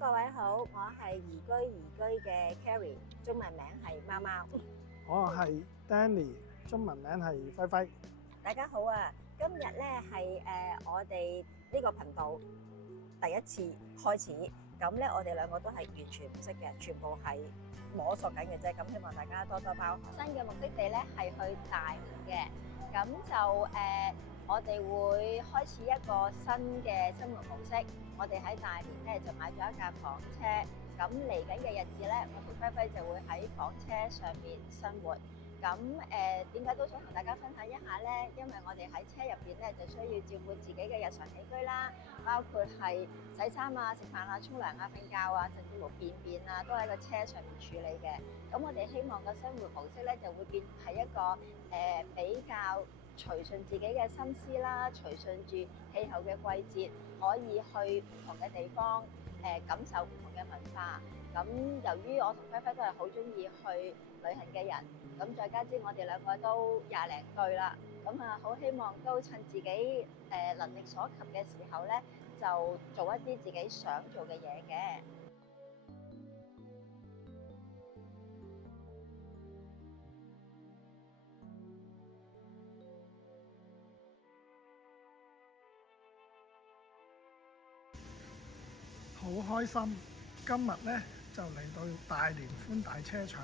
各位好，我係移居嘅 Carrie，中文名係貓貓。我係 Danny，中文名係輝輝。大家好啊！今日咧係我哋呢個頻道第一次開始，咁咧我哋兩個都係完全唔識嘅，全部係摸索緊嘅啫。咁希望大家多多包涵。新嘅目的地咧係去大連嘅，咁就我哋會開始一個新嘅生活模式。我哋喺大連咧就買咗一架房車，咁嚟緊嘅日子咧，我同輝輝就會喺房車上面生活。咁點解都想同大家分享一下咧？因為我哋喺車入邊咧就需要照顧自己嘅日常起居啦，包括係洗衫啊、食飯啊、沖涼啊、瞓覺啊，甚至乎便便啊，都喺個車上面處理嘅。咁我哋希望個生活模式咧就會變係一個比較隨順自己嘅心思啦，隨順住氣候嘅季節，可以去唔同嘅地方感受唔同嘅文化。咁由於我同輝輝都係好中意去旅行嘅人，咁再加之我哋兩個都廿零歲啦，咁啊好希望都趁自己能力所及嘅時候咧，就做一啲自己想做嘅嘢嘅。好開心，今日咧就嚟到大連寬大車場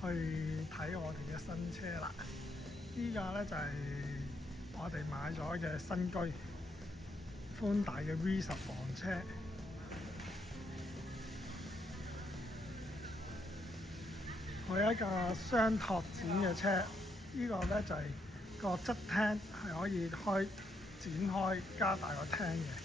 去睇我哋嘅新車啦。依架咧就係我哋買咗嘅新居寬大嘅 V10房車。佢係一架雙拓展嘅車，呢個咧就係個側廳係可以展開加大個廳嘅。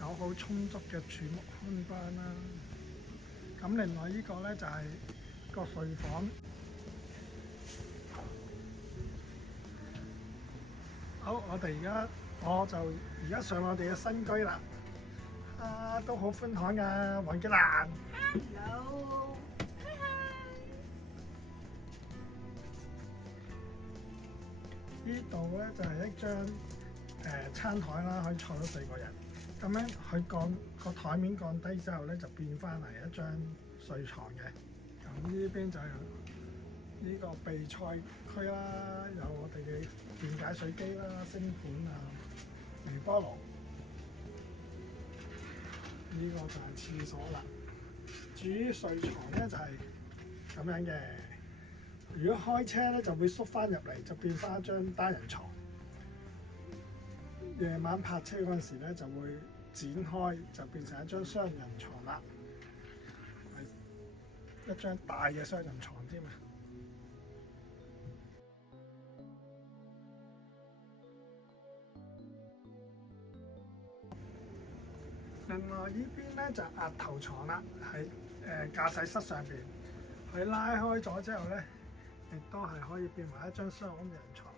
有好充足嘅儲物空間啦。咁另外呢個咧就係個睡房。好，我就而家上我哋嘅新居啦。都好寬敞㗎，黃吉蘭。Hello，呢度咧就係一張餐台啦，可以坐到4個人。咁樣佢個台面降低之後咧，就變翻嚟一張睡床嘅。咁呢邊就係呢個備菜區啦，有我哋嘅電解水機啦、星盤啊、微波爐。呢個就係廁所啦。至於睡床咧就係咁樣嘅。如果開車咧就會縮翻入嚟，就變翻一張單人床。夜晚泊車嗰陣時咧就會展開，就變成一張雙人床啦，係一張大嘅雙人床添啊！另外呢邊咧就額頭床啦，喺駕駛室上邊，佢拉開咗之後咧，亦都係可以變埋一張雙人床。